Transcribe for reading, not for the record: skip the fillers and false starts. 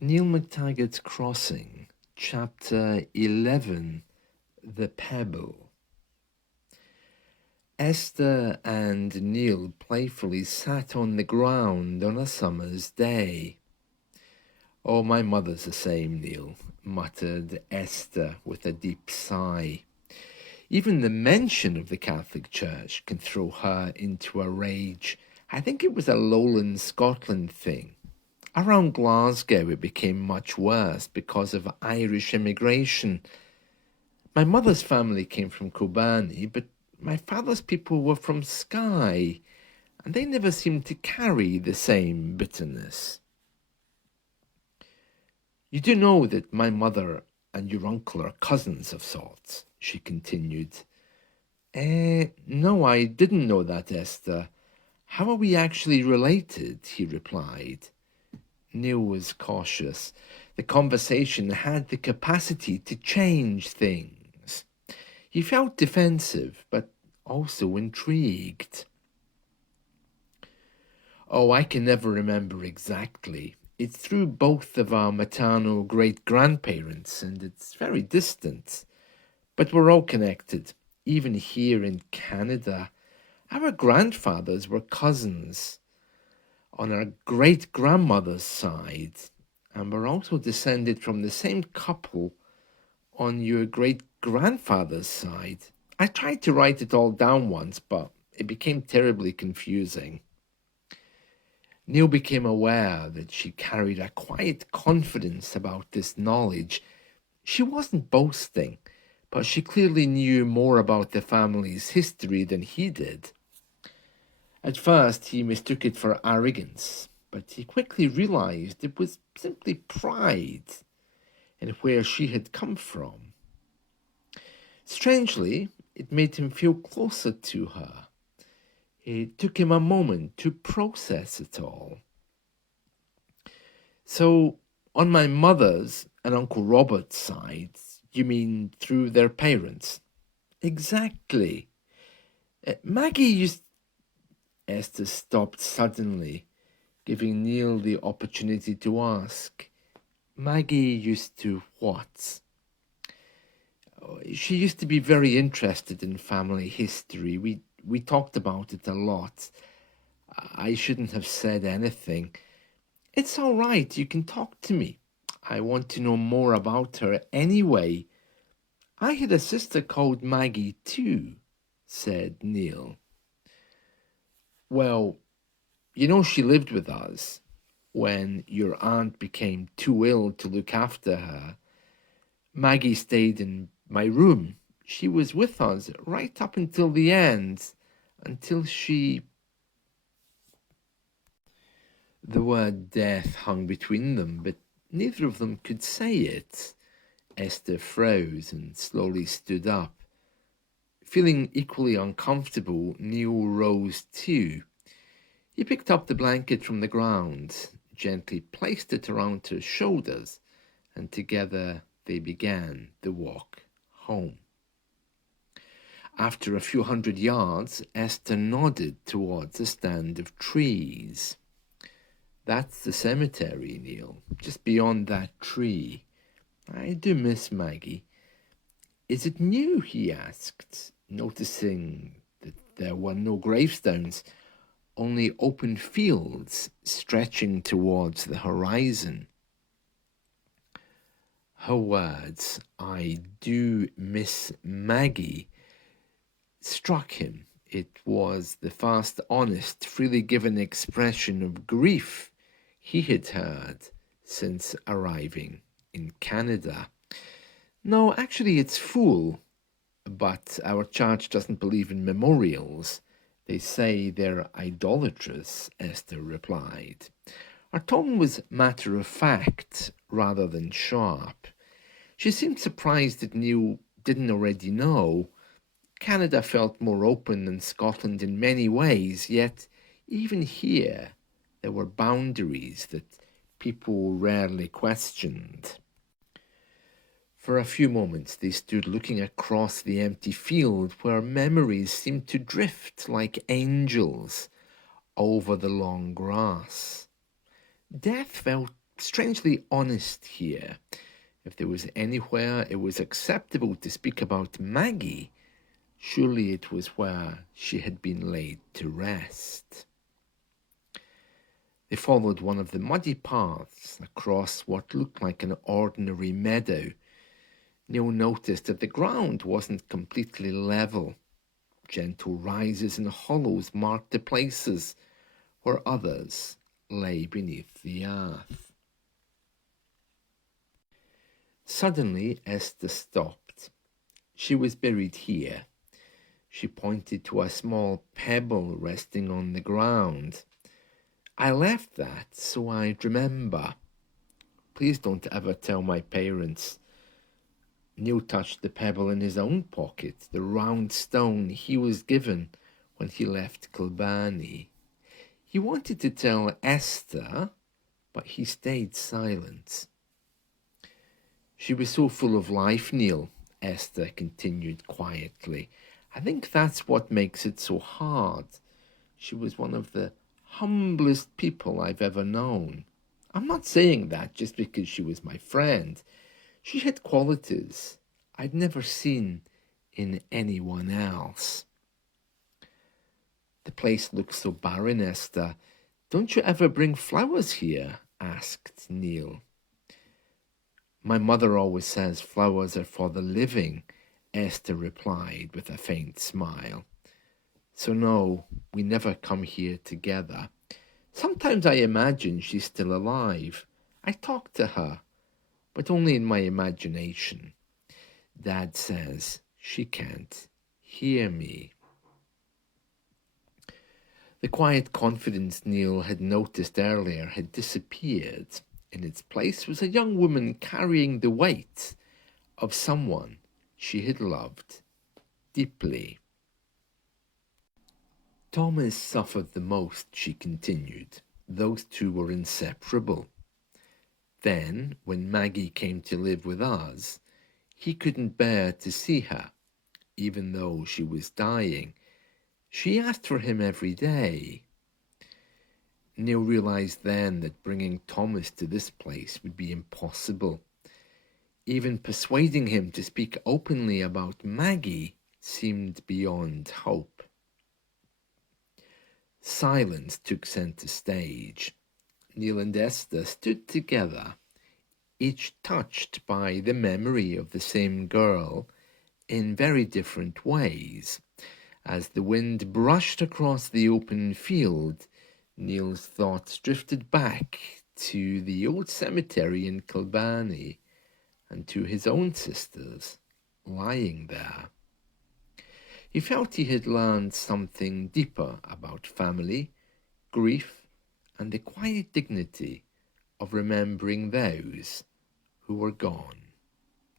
Neil McTaggart's Crossing, Chapter 11, The Pebble. Esther and Neil playfully sat on the ground on a summer's day. "Oh, my mother's the same, Neil," muttered Esther with a deep sigh. "Even the mention of the Catholic Church can throw her into a rage. I think it was a lowland Scotland thing. Around Glasgow it became much worse because of Irish immigration. My mother's family came from Kobani, but my father's people were from Skye, and they never seemed to carry the same bitterness. You do know that my mother and your uncle are cousins of sorts," she continued. No, I didn't know that, Esther. How are we actually related?" he replied. Neil was cautious. The conversation had the capacity to change things. He felt defensive, but also intrigued. "Oh, I can never remember exactly. It's through both of our maternal great-grandparents, and it's very distant. But we're all connected, even here in Canada. Our grandfathers were cousins on our great-grandmother's side, and we're also descended from the same couple on your great-grandfather's side. I tried to write it all down once, but it became terribly confusing." Neil became aware that she carried a quiet confidence about this knowledge. She wasn't boasting, but she clearly knew more about the family's history than he did. At first, he mistook it for arrogance, but he quickly realized it was simply pride in where she had come from. Strangely, it made him feel closer to her. It took him a moment to process it all. "So, on my mother's and Uncle Robert's sides, you mean through their parents?" "Exactly. Maggie used..." Esther stopped suddenly, giving Neil the opportunity to ask. "Maggie used to what?" "She used to be very interested in family history. We talked about it a lot. I shouldn't have said anything." "It's all right, you can talk to me. I want to know more about her anyway. I had a sister called Maggie too," said Neil. "Well, you know she lived with us when your aunt became too ill to look after her. Maggie stayed in my room. She was with us right up until the end, until she..." The word death hung between them, but neither of them could say it. Esther froze and slowly stood up. Feeling equally uncomfortable, Neil rose too. He picked up the blanket from the ground, gently placed it around her shoulders, and together they began the walk home. After a few hundred yards, Esther nodded towards a stand of trees. "That's the cemetery, Neil, just beyond that tree. I do miss Maggie." "Is it new?" he asked, noticing that there were no gravestones, only open fields stretching towards the horizon. Her words, "I do miss Maggie," struck him. It was the first honest, freely given expression of grief he had heard since arriving in Canada. "No, actually it's full, but our church doesn't believe in memorials. They say they're idolatrous," Esther replied. Her tone was matter-of-fact rather than sharp. She seemed surprised that Neil didn't already know. Canada felt more open than Scotland in many ways, yet even here there were boundaries that people rarely questioned. For a few moments they stood looking across the empty field where memories seemed to drift like angels over the long grass. Death felt strangely honest here. If there was anywhere it was acceptable to speak about Maggie, surely it was where she had been laid to rest. They followed one of the muddy paths across what looked like an ordinary meadow. Neil noticed that the ground wasn't completely level. Gentle rises and hollows marked the places where others lay beneath the earth. Suddenly, Esther stopped. She was buried here. She pointed to a small pebble resting on the ground. I left that so I'd remember. Please don't ever tell my parents. Neil touched the pebble in his own pocket, the round stone he was given when he left Kilbarnie. He wanted to tell Esther, but he stayed silent. She was so full of life, Neil, Esther continued quietly. I think that's what makes it so hard. She was one of the humblest people I've ever known. I'm not saying that just because she was my friend. She had qualities I'd never seen in anyone else. The place looks so barren, Esther. Don't you ever bring flowers here? Asked Neil. My mother always says flowers are for the living, Esther replied with a faint smile. So no, we never come here together. Sometimes I imagine she's still alive. I talk to her, but only in my imagination. Dad says she can't hear me. The quiet confidence Neil had noticed earlier had disappeared. In its place was a young woman carrying the weight of someone she had loved deeply. Thomas suffered the most, she continued. Those two were inseparable. Then, when Maggie came to live with us, he couldn't bear to see her, even though she was dying. She asked for him every day. Neil realized then that bringing Thomas to this place would be impossible. Even persuading him to speak openly about Maggie seemed beyond hope. Silence took center stage. Neil and Esther stood together, each touched by the memory of the same girl in very different ways. As the wind brushed across the open field, Neil's thoughts drifted back to the old cemetery in Kilbarnie and to his own sisters lying there. He felt he had learned something deeper about family, grief, and the quiet dignity of remembering those who were gone.